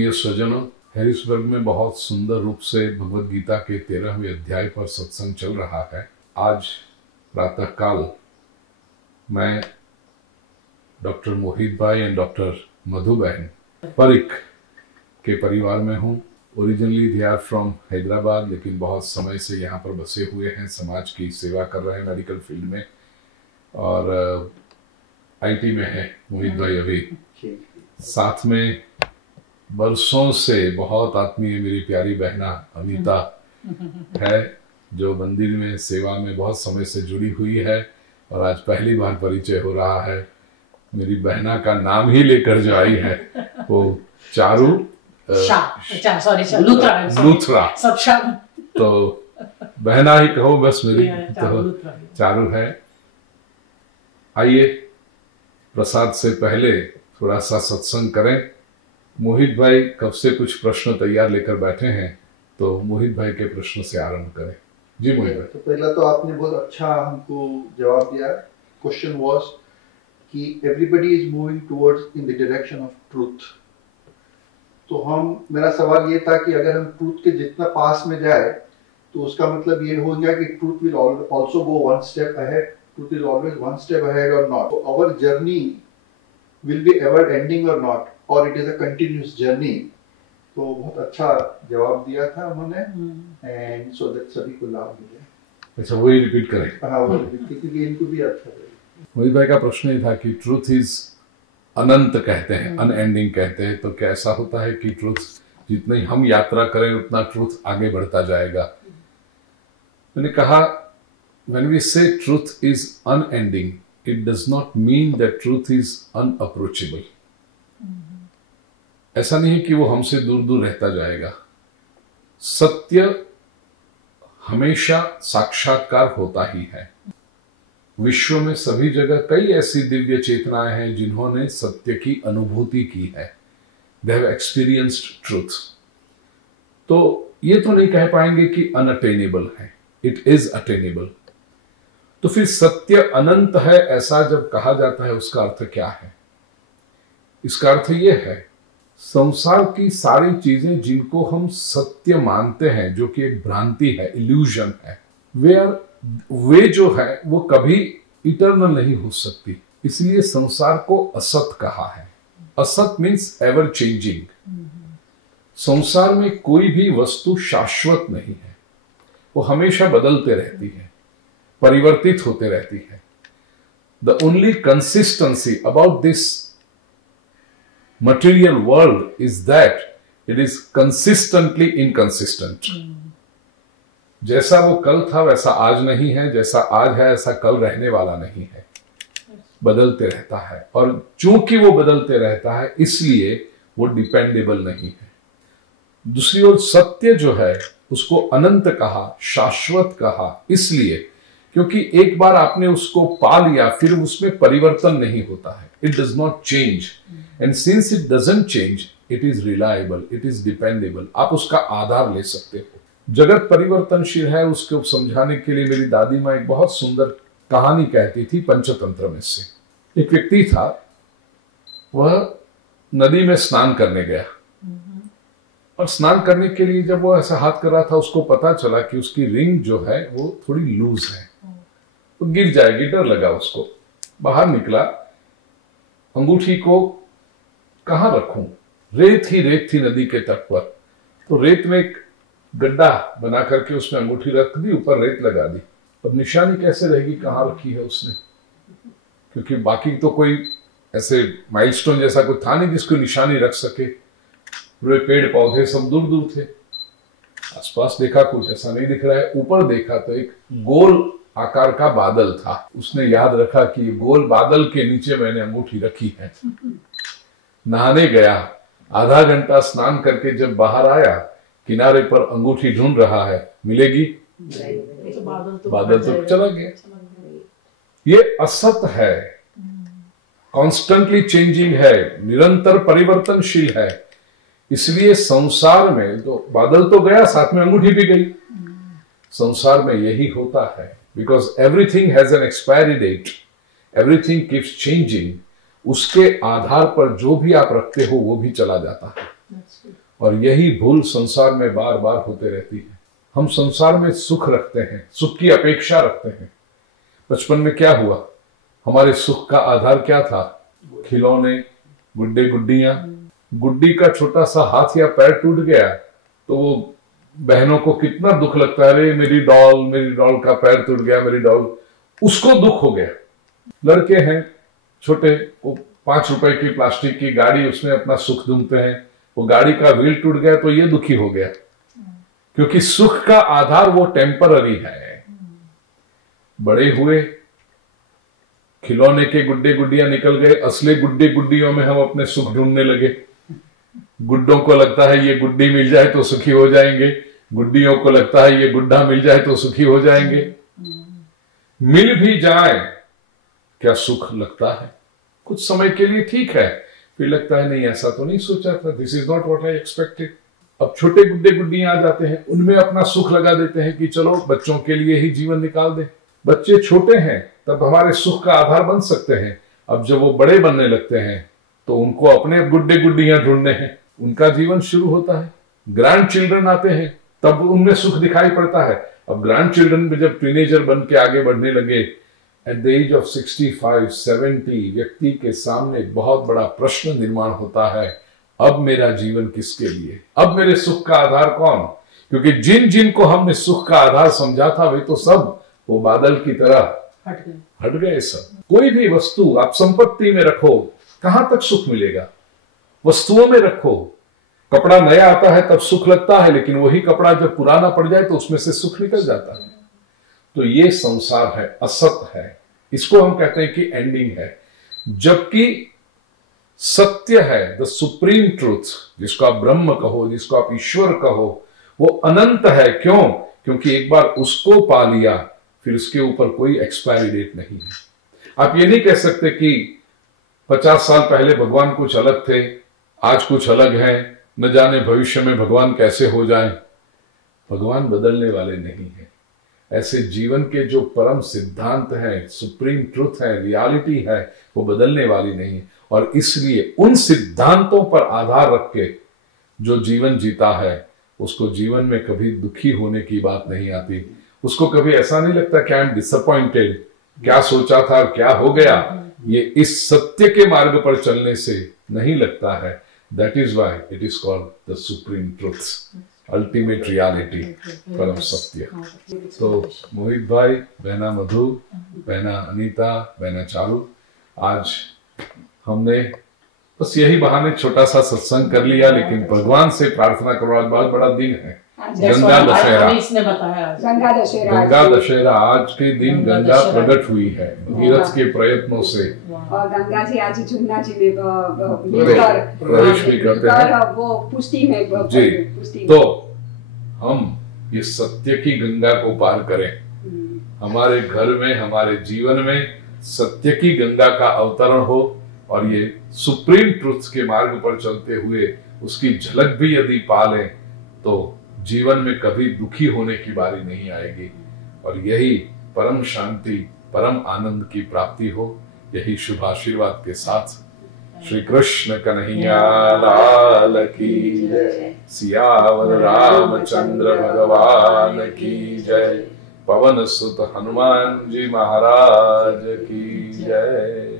आत्मीय स्वजनों, हैरिसबर्ग में बहुत सुंदर रूप से भगवद गीता के 13वें अध्याय पर सत्संग चल रहा है। आज प्रातःकाल मैं डॉक्टर मोहित भाई एंड डॉक्टर मधु बहन परिक के परिवार में हूँ। Originally they are from Hyderabad, लेकिन बहुत समय से यहाँ पर बसे हुए हैं, समाज की सेवा कर रहे हैं मेडिकल फील्ड में, और आईटी में है मोहित भाई अभी। साथ में बरसों से बहुत आत्मीय मेरी प्यारी बहना अनीता है, जो मंदिर में सेवा में बहुत समय से जुड़ी हुई है, और आज पहली बार परिचय हो रहा है। मेरी बहना का नाम ही लेकर जो आई है वो चारू लूथरा, तो बहना ही कहो बस मेरी, तो चारू है। आइए प्रसाद से पहले थोड़ा सा सत्संग करें। मोहित भाई कब से कुछ प्रश्न तैयार लेकर बैठे हैं, तो मोहित भाई के प्रश्न से आरंभ करें। जी मोहित भाई। तो पहला तो आपने बहुत अच्छा हमको जवाब दिया। क्वेश्चन वाज कि everybody is moving towards in the direction of truth. तो मेरा सवाल ये था कि अगर हम ट्रूथ के जितना पास में जाए तो उसका मतलब ये हो गया कि truth will also go one step ahead, truth is always one step ahead और नॉट। तो our journey will be ever ending or not, or it is a continuous journey। तो बहुत अच्छा जवाब दिया था उन्होंने, and so that सभी को लाभ मिले। अच्छा, वही रिपीट करें। हाँ, वो क्योंकि इनको भी अच्छा लगे। मोहित भाई का प्रश्न ये था कि ट्रूथ इज अनंत कहते हैं, अनएंडिंग कहते हैं, तो क्या ऐसा होता है कि ट्रूथ जितनी हम यात्रा करें उतना ट्रूथ आगे बढ़ता जाएगा? मैंने कहा when we say truth is unending, it does not mean that truth is unapproachable। ऐसा नहीं है कि वो हमसे दूर दूर रहता जाएगा। सत्य हमेशा साक्षात्कार होता ही है। विश्व में सभी जगह कई ऐसी दिव्य चेतनाएं हैं जिन्होंने सत्य की अनुभूति की है। They have experienced truth। तो ये तो नहीं कह पाएंगे कि unattainable है, it is attainable। तो फिर सत्य अनंत है ऐसा जब कहा जाता है, उसका अर्थ क्या है? इसका अर्थ यह है, संसार की सारी चीजें जिनको हम सत्य मानते हैं, जो कि एक भ्रांति है, इल्यूजन है, वे जो है वो कभी इटर्नल नहीं हो सकती। इसलिए संसार को असत कहा है। असत मीन्स एवर चेंजिंग। संसार में कोई भी वस्तु शाश्वत नहीं है, वो हमेशा बदलते रहती है, परिवर्तित होते रहती है। The only consistency about this material world is that it is consistently inconsistent। जैसा वो कल था वैसा आज नहीं है, जैसा आज है ऐसा कल रहने वाला नहीं है, बदलते रहता है। और चूंकि वो बदलते रहता है इसलिए वो डिपेंडेबल नहीं है। दूसरी ओर सत्य जो है उसको अनंत कहा, शाश्वत कहा, इसलिए क्योंकि एक बार आपने उसको पा लिया फिर उसमें परिवर्तन नहीं होता है। It does not change, and since it doesn't change it is reliable, it is dependable. आप उसका आधार ले सकते हो। जगत परिवर्तनशील है, उसको समझाने के लिए मेरी दादी माँ एक बहुत सुंदर कहानी कहती थी पंचतंत्र में से। एक व्यक्ति था, वह नदी में स्नान करने गया, और स्नान करने के लिए जब वो ऐसा हाथ कर रहा था, उसको पता चला कि उसकी रिंग जो है वो थोड़ी लूज है, वो गिर जाएगी, डर लगा उसको। बाहर निकला, अंगूठी को कहां रखूं? रेत ही रेत थी नदी के तट पर। तो रेत में एक गड्ढा बना करके उसमें अंगूठी रख दी, ऊपर रेत लगा दी। अब निशानी कैसे रहेगी कहां रखी है उसने? क्योंकि बाकी तो कोई ऐसे माइलस्टोन जैसा कोई था नहीं जिसको निशानी रख सके। पूरे पेड़ पौधे सब दूर दूर थे। आसपास देखा, कुछ ऐसा नहीं दिख रहा है। ऊपर देखा तो एक गोल आकार का बादल था। उसने याद रखा कि गोल बादल के नीचे मैंने अंगूठी रखी है। नहाने गया, आधा घंटा स्नान करके जब बाहर आया, किनारे पर अंगूठी ढूंढ रहा है, मिलेगी? बादल तो चला गया। ये असत है, कॉन्स्टेंटली चेंजिंग है, निरंतर परिवर्तनशील है। इसलिए संसार में तो बादल तो गया, साथ में अंगूठी भी गई। संसार में यही होता है, because everything has an expiry date, everything keeps changing. उसके आधार पर जो भी आप रखते हो वो भी चला जाता है। और यही भूल संसार में बार बार होते रहती है। हम संसार में सुख रखते हैं, सुख की अपेक्षा रखते हैं। बचपन में क्या हुआ, हमारे सुख का आधार क्या था? खिलौने, गुड्डे गुड्डियां। गुड्डी का छोटा सा हाथ या पैर टूट गया तो वो बहनों को कितना दुख लगता है, अरे मेरी डॉल का पैर टूट गया, मेरी डॉल, उसको दुख हो गया। लड़के हैं छोटे, वो 5 रुपए की प्लास्टिक की गाड़ी, उसमें अपना सुख ढूंढते हैं, वो गाड़ी का व्हील टूट गया तो ये दुखी हो गया, क्योंकि सुख का आधार वो टेम्पररी है। बड़े हुए, खिलौने के गुड्डे गुड्डियां निकल गए, असली गुड्डे गुड्डियों में हम अपने सुख ढूंढने लगे। गुड्डों को लगता है ये गुड्डी मिल जाए तो सुखी हो जाएंगे, गुड्डियों को लगता है ये गुड्डा मिल जाए तो सुखी हो जाएंगे। मिल भी जाए क्या सुख लगता है, कुछ समय के लिए ठीक है, फिर लगता है नहीं ऐसा तो नहीं सोचा था, this is not what I expected. अब छोटे गुड्डे गुड्डियां आ जाते हैं, उनमें अपना सुख लगा देते हैं कि चलो बच्चों के लिए ही जीवन निकाल दे। बच्चे छोटे हैं तब हमारे सुख का आधार बन सकते हैं, अब जब वो बड़े बनने लगते हैं तो उनको अपने गुड्डे गुड्डियां ढूंढने हैं, उनका जीवन शुरू होता है। ग्रैंड चिल्ड्रन आते हैं तब उनमें सुख दिखाई पड़ता है। अब ग्रैंड चिल्ड्रन में जब टीनेजर बन के आगे बढ़ने लगे, एट द एज ऑफ 65-70 व्यक्ति के सामने बहुत बड़ा प्रश्न निर्माण होता है, अब मेरा जीवन किसके लिए, अब मेरे सुख का आधार कौन? क्योंकि जिन जिन को हमने सुख का आधार समझा था वे तो सब वो बादल की तरह हट गए सब। कोई भी वस्तु आप संपत्ति में रखो, कहां तक सुख मिलेगा? वस्तुओं में रखो, कपड़ा नया आता है तब सुख लगता है, लेकिन वही कपड़ा जब पुराना पड़ जाए तो उसमें से सुख निकल जाता है। तो ये संसार है, असत है, इसको हम कहते हैं कि एंडिंग है। जबकि सत्य है, द सुप्रीम ट्रूथ, जिसको आप ब्रह्म कहो, जिसको आप ईश्वर कहो, वो अनंत है। क्यों? क्योंकि एक बार उसको पा लिया फिर उसके ऊपर कोई एक्सपायरी डेट नहीं है। आप ये नहीं कह सकते कि 50 साल पहले भगवान कुछ अलग थे, आज कुछ अलग है, न जाने भविष्य में भगवान कैसे हो जाएं। भगवान बदलने वाले नहीं है। ऐसे जीवन के जो परम सिद्धांत है, सुप्रीम ट्रुथ है, रियलिटी है, वो बदलने वाली नहीं है। और इसलिए उन सिद्धांतों पर आधार रख के जो जीवन जीता है उसको जीवन में कभी दुखी होने की बात नहीं आती। उसको कभी ऐसा नहीं लगता कि आई एम डिसअपॉइंटेड, क्या सोचा था क्या हो गया। ये इस सत्य के मार्ग पर चलने से नहीं लगता है। That is why it is called the supreme truth, ultimate reality, परम सत्य। तो मोहित भाई, बहना मधु, बहना अनीता, बहना चारू, आज हमने बस यही बहाने छोटा सा सत्संग कर लिया, लेकिन भगवान से प्रार्थना करो, आज बहुत बड़ा दिन है, गंगा दशहरा। गंगा दशहरा, आज के दिन गंगा प्रकट हुई है भगीरथ के प्रयत्नों से, और गंगा जी आज जमुना जी में प्रवेश भी करते हैं, वो पुष्टि में जी। तो हम इस सत्य की गंगा को पार करें, हमारे घर में, हमारे जीवन में सत्य की गंगा का अवतरण हो, और ये सुप्रीम ट्रुथ के मार्ग पर चलते हुए उसकी झलक भी यदि पा लें तो जीवन में कभी दुखी होने की बारी नहीं आएगी। और यही परम शांति, परम आनंद की प्राप्ति हो, यही शुभ आशीर्वाद के साथ श्री कृष्ण कन्हैया लाल की जय, सियावर रामचंद्र भगवान की जय, पवन सुत हनुमान जी महाराज की जय।